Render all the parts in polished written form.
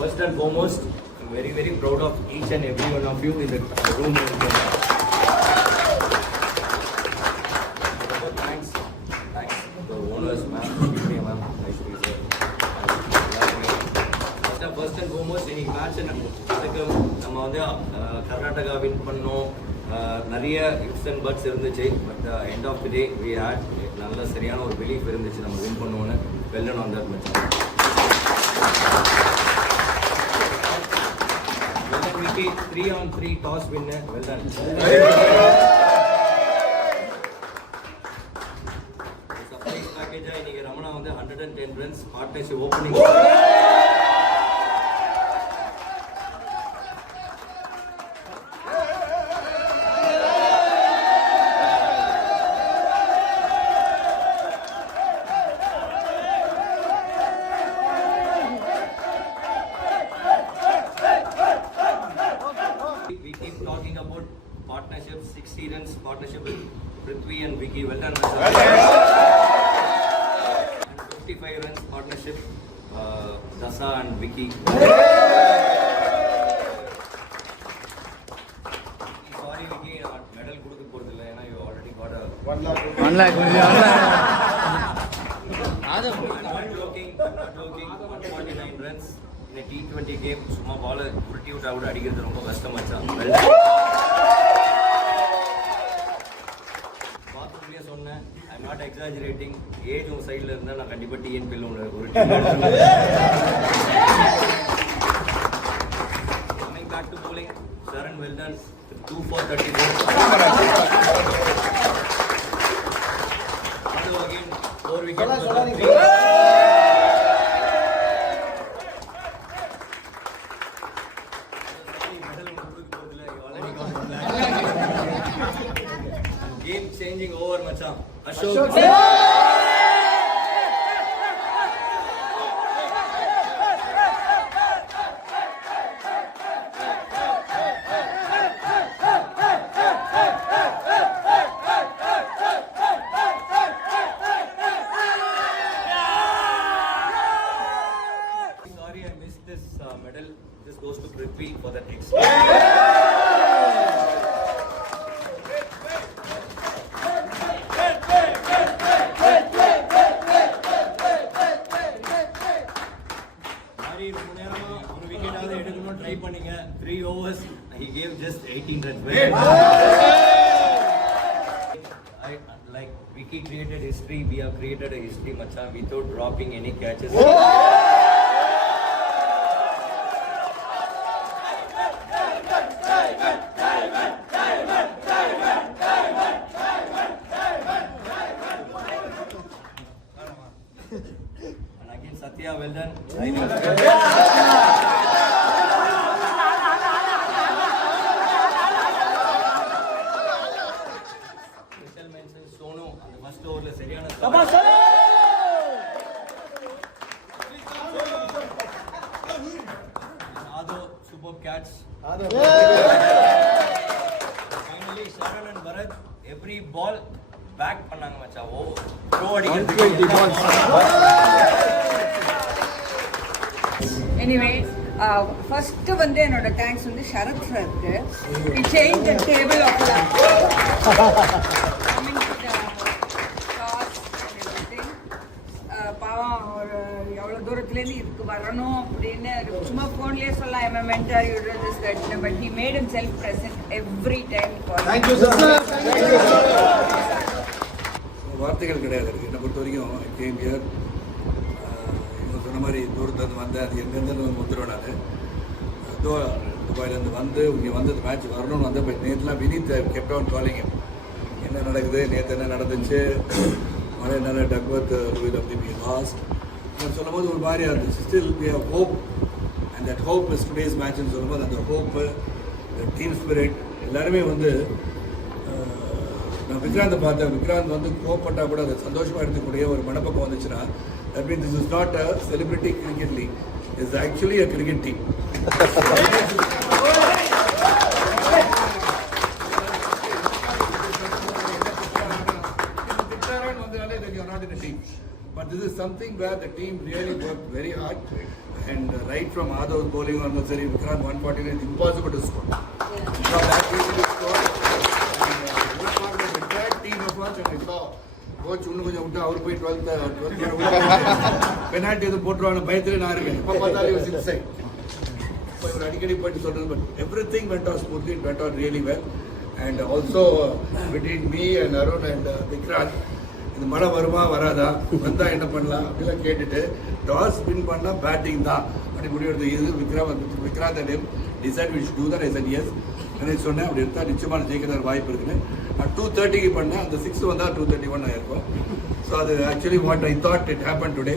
First and foremost, I'm very, very proud of each and every one of you in the room. Thanks to the owners, ma'am, ma'am, first and foremost, in match நம்ம வந்து Karnataka win பண்ணோம். நிறைய ifs and buts இருந்துச்சு. But end of the day we had நல்ல சரியான ஒரு belief இருந்துச்சு நம்ம வின் பண்ணுவோன்னு. Well done on that match. Vicky 3-on-3 toss winner. Well done. Surprise package இன்னைக்கு ரமணா வந்து 110 runs partnership opening. We keep talking about partnership, 60 runs partnership with Prithvi and Vicky. Well done. And 55 runs partnership, Dasa and Vicky. Sorry Vicky, medal கொடுக்க போறதில்லை. ஏன்னா you already got a 1 lakh. 1 lakh. I'm not joking. 149 runs. இந்த T20 game சும்மா பால் உருட்டி விட்டு out அடிக்கிறது ரொம்ப கஷ்டமாச்சான். பார்த்துக்குள்ளேயே சொன்னேன், ஐ நாட் எக்ஸாஜரேட்டிங். ஏஜ் உங்கள் சைடில் இருந்தால் நான் கண்டிப்பாக டிஎன்பியில் ஒரு team coming back to bowling. Charan well done 2 for 34. Again 4 wickets. Game changing over machan. Ashok. Sorry I missed this medal. This goes to Prithvi for that extra. ஒரு விக்கெட்டாவது எடுக்கணும் try பண்ணீங்க. 3 overs he gave just 18 runs. Like Vicky created history, we have created a history macha without dropping any catches. And again Satya, well done. Special mention Sonu on the first over la seriyana Ado superb catch. Finally Sharan and Bharat every ball back பண்ணாங்க மச்சா. ஓ throw அடிக்கிறது. Anyway, first வந்து என்னோட thanks வந்து ஷரத் சாருக்கு. He changed the table of life. Coming to the toss and everything. பாவம் ஒரு எவ்வளோ தூரத்துலேருந்து இதுக்கு வரணும் அப்படின்னு சும்மா ஃபோன்லேயே சொல்ல I am mentor you to this that but he made himself present every time. Thank you sir. வார்த்தைகள் கிடையாது. என்னை பொறுத்த வரைக்கும் கேம் இயர் சொன்ன மாதிரி தூரத்துலேருந்து வந்தேன். அது எங்கேருந்து வந்துடுவேன் நான். துபாயிலேருந்து வந்து இங்கே வந்து அந்த மேட்ச் வரணும்னு வந்து இப்போ நேற்றுலாம் வினித் கெப்ட் ஆன் காலிங் என்ன நடக்குது, நேற்று என்ன நடந்துச்சு, மழை என்ன டக்வத் லுவில் ஆஃப் தி பி லாஸ்ட் சொல்லும் போது ஒரு மாதிரியாக இருந்துச்சு. Still we have hope and that hope is today's மேட்ச்னு சொல்லும்போது அந்த ஹோப்பு, டீம் ஸ்பிரிட் எல்லாருமே வந்து நான் விக்ராந்தை பார்த்தேன். விக்ராந்த் வந்து கோவப்பட்டால் கூட அதை சந்தோஷமாக எடுத்துக்கூடிய ஒரு மனப்பக்கம் வந்துச்சுன்னா that means this is not a celebrity cricket league. It's actually a cricket team. But this is something where the team really worked very hard. and right from Adhav's bowling on the Sari Vikrant 149 is impossible to score. So that easy to score. And what was the entire team of us and I saw coach இன்னும் கொஞ்சம் விட்டு அவர் போய் 12th penalty எதுவும் போட்டுருவாங்க பயத்துல நான் இருக்கேன் இப்போ பார்த்தாலே ஒரு 6 சைட் இப்போ இவர் அடிக்கடி போயிட்டு சொல்றது but everything went on smoothly it went on really well and also between me and Arun and Vikrant இந்த மழை வருமா வராதா வந்தா என்ன பண்ணலாம் அப்படிலாம் கேட்டுட்டு டாஸ் வின் பண்ணா பேட்டிங் தான் அப்படி முடிவெடுத்து இது Vikrant and decide we should do that I said yes நான் சொன்னேன் அப்படி எடுத்தா நிச்சயமான ஜெயிக்கிற வாய்ப்பு இருக்குன்னு நான் 2:30க்கு பண்ணேன் அந்த 6 வந்தால் 2:31 ஆயிருக்கும் ஸோ அது actually what I thought it happen today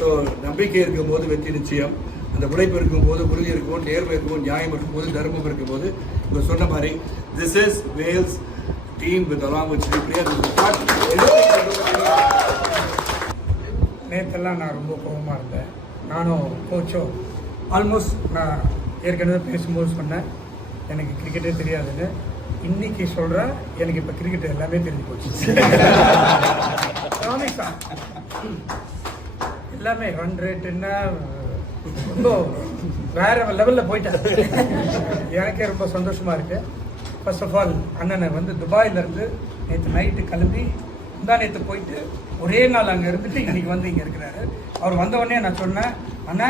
so நம்பிக்கை இருக்கும்போது வெற்றி நிச்சயம் அந்த உழைப்பு இருக்கும்போது உறுதி இருக்கும் நேர்மை இருக்கும் நியாயம் இருக்கும்போது தர்மம் இருக்கும்போது இப்போ சொன்ன மாதிரி this is Vels team with along with Sripriya நேற்றெல்லாம் நான் ரொம்ப கோபமாக இருந்தேன் நானும் கோச்சும் ஆல்மோஸ்ட் நான் ஏற்கனவே பேசும்போது சொன்னேன் எனக்கு கிரிக்கெட்டே தெரியாதுன்னு இன்னைக்கு சொல்கிறேன் எனக்கு இப்போ கிரிக்கெட் எல்லாமே தெரிஞ்சு போச்சு எல்லாமே ரன் ரேட் என்ன ரொம்ப வேற லெவலில் போயிட்டேன் எனக்கே ரொம்ப சந்தோஷமாக இருக்கு. ஃபர்ஸ்ட் ஆஃப் ஆல் அண்ணனை வந்து துபாயிலேருந்து நேற்று நைட்டு கிளம்பி நேற்று போயிட்டு ஒரே நாள் அங்கே இருந்துட்டு இன்னைக்கு வந்து இங்கே இருக்கிறாரு. அவர் வந்த உடனே நான் சொன்னேன் அண்ணா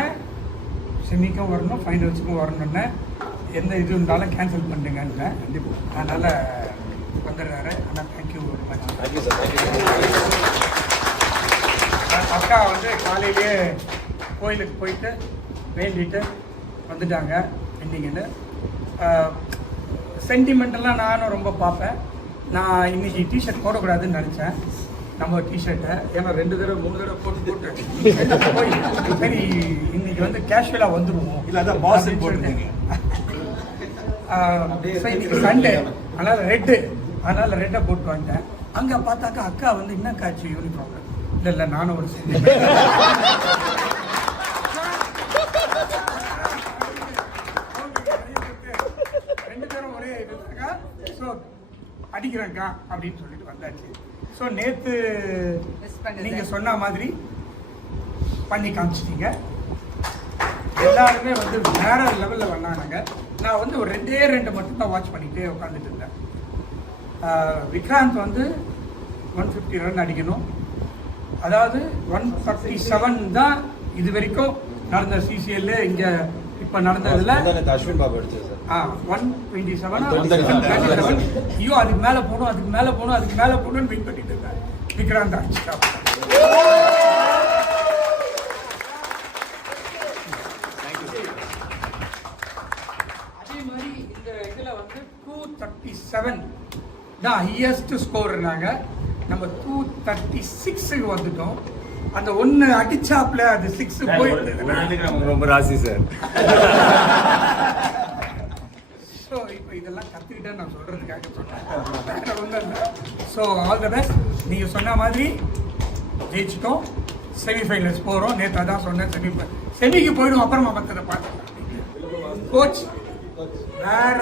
செமிக்கும் வரணும் ஃபைனல்ஸுக்கும் வரணும்னு எந்த இது இருந்தாலும் கேன்சல் பண்ணுங்கன்னு அதனால் வந்துடுறாரு. அண்ணா தேங்க்யூ வெரி மச். அக்கா வந்து காலையிலேயே கோயிலுக்கு போயிட்டு வேண்டிட்டு வந்துட்டாங்க இன்னைக்குன்னு. சென்டிமெண்டெல்லாம் நானும் ரொம்ப பார்ப்பேன். நான் இன்னைக்கு டிஷர்ட் போடக்கூடாதுன்னு நினச்சேன் நம்ம டிஷர்ட்டை, ஏன்னா 2 தடவை 3 தடவை போட்டு போய் சரி இன்னைக்கு வந்து கேஷுவலாக வந்துடுவோம் இல்லை அதான் பாஸ் போட்டுருக்கீங்க இன்னைக்கு சண்டே அதனால் ரெட்டை போட்டு வந்துட்டேன். அங்கே பார்த்தாக்கா அக்கா வந்து என்ன காட்சி யூனிஃபார்ம் இல்லை நானும் ஒரு அடிக்கிறேங்க்கா அப்படின்னு சொல்லிட்டு வந்தாச்சு. ஸோ நேற்று நீங்கள் சொன்ன மாதிரி பண்ணி காமிச்சிட்டீங்க. எல்லாருமே வந்து வேற லெவலில் வந்தாங்க. நான் வந்து ஒரு 2 மட்டும்தான் வாட்ச் பண்ணிகிட்டே உட்காந்துட்டு இருந்தேன். விக்ராந்த் வந்து 150 ரன் அடிக்கணும். அதாவது 147 தான் இது வரைக்கும் நடந்த சிசிஎல்ல இங்கே இப்போ நடந்ததுல அஸ்வின் பாபு அடிச்சது சார். 127 ஐயோ அதுக்கு மேலே போகணும் அதுக்கு மேலே போகணும்னு வெயிட் பண்ணிட்டு இருக்காரு. விக்ராந்த் அடிச்சுட்டா. அதே மாதிரி இந்த இதில் வந்து 237 தான் ஹையஸ்ட் ஸ்கோர்னாங்க. நம்ம 236க்கு வந்துட்டோம். அந்த ஒன்று அடிச்சாப்ல அது 6 போயிட்டு ரொம்ப ராசி சார். ஸோ இப்போ இதெல்லாம் கற்றுக்கிட்டேன்னு நான் சொல்கிறதுக்காக சொன்னேன், வேற ஒன்றும் இல்லை. So all the best. நீங்கள் சொன்ன மாதிரி ஜெயிச்சிட்டோம், செமிஃபைனல்ஸ் போகிறோம். நேற்று தான் சொன்னேன் செமிக்கு போயிடும், அப்புறமா மற்றதை பார்த்துக்கலாம். கோச் வேற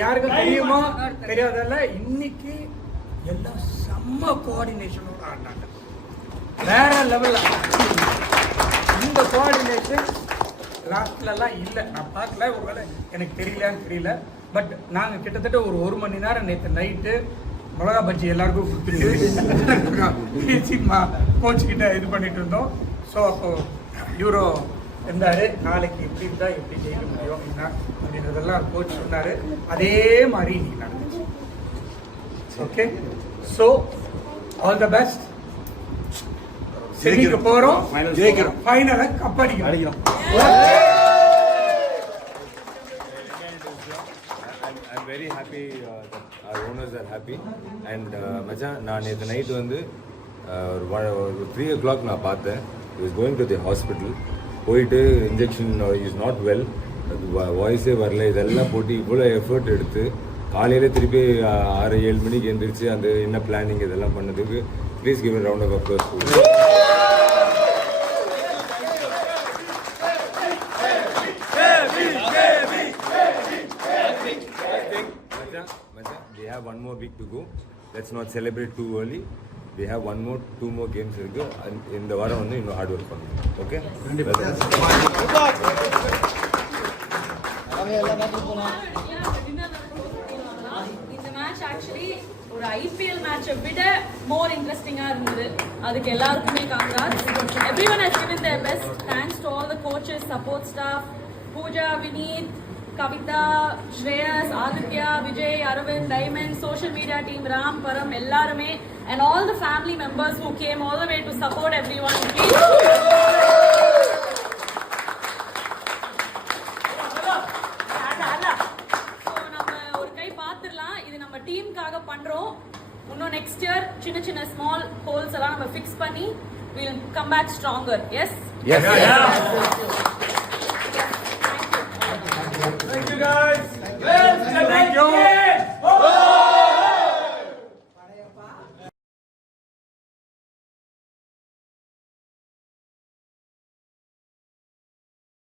யாருக்கும் தெரியுமோ தெரியாதல்ல, இன்னைக்கு எல்லாம் செம்ம கோஆர்டினேஷனோட ஆடினாங்க, வேற லெவல்ல. இந்த கோஆர்டினேஷன் லாஸ்ட்லலாம் இல்லை, நான் பார்க்கல, ஒருவேளை எனக்கு தெரியல. பட் நாங்கள் கிட்டத்தட்ட ஒரு 1 மணி நேரம் நேற்று நைட்டு மிளகா பஜ்ஜி எல்லாருக்கும் கொடுத்துட்டு கோச் கிட்ட இது பண்ணிட்டு இருந்தோம். ஸோ அப்போ யூரோ இருந்தார், நாளைக்கு எப்படி இருந்தால் எப்படி ஜெயிக்க முடியும் என்ன அப்படின்றதெல்லாம் கோச் சொன்னார். அதே மாதிரி இன்னைக்கு நடந்துச்சு. Okay, so all the best. செமிக்கு போகிறோம், ஜெயிக்கிறோம், ஃபைனலை கப் அடிக்கிறோம். I'm very happy that our owners are happy. And மச்சான், நான் நேற்று நைட் வந்து 3 o'clock நான் பார்த்தேன். He was going to the hospital. போயிட்டு இன்ஜெக்ஷன் இஸ் நாட் வெல். வாய்ஸே வரல. இதெல்லாம் போட்டு இவ்வளோ எஃபர்ட் எடுத்து காலையில் திருப்பி 6-7 மணிக்கு எழுந்திரிச்சு அந்த என்ன பிளானிங் இதெல்லாம் பண்ணதுக்கு please give a round of applause to Macha, we have one more week to go. Let's not celebrate too early. We have two more games இருக்கு. இந்த வாரம் வந்து இன்னும் ஹார்ட் ஒர்க் பண்ணணும். ஓகே? இந்த மேட்ச் ஆக்சுவலி ஒரு ஐபிஎல் மேட்சை விட மோர் இன்ட்ரெஸ்டிங்கா இருந்தது. அதுக்கு எல்லாருக்குமே congrats. Everyone has given their best. Thanks to all the coaches, support staff, Pooja, Vineet, Kavita, Shreyas, Aditya, Vijay, Arvind, Diamond, social media team, Ram, Param, ellarume, and all the family members who came all the way to support everyone. Please. So, நம்ம ஒரு கை பாத்துறலாம். இது நம்ம டீமுக்காக பண்றோம். இன்னும் next year சின்ன small holes எல்லாம் நம்ம fix பண்ணி we'll come back stronger. Yes? Yes.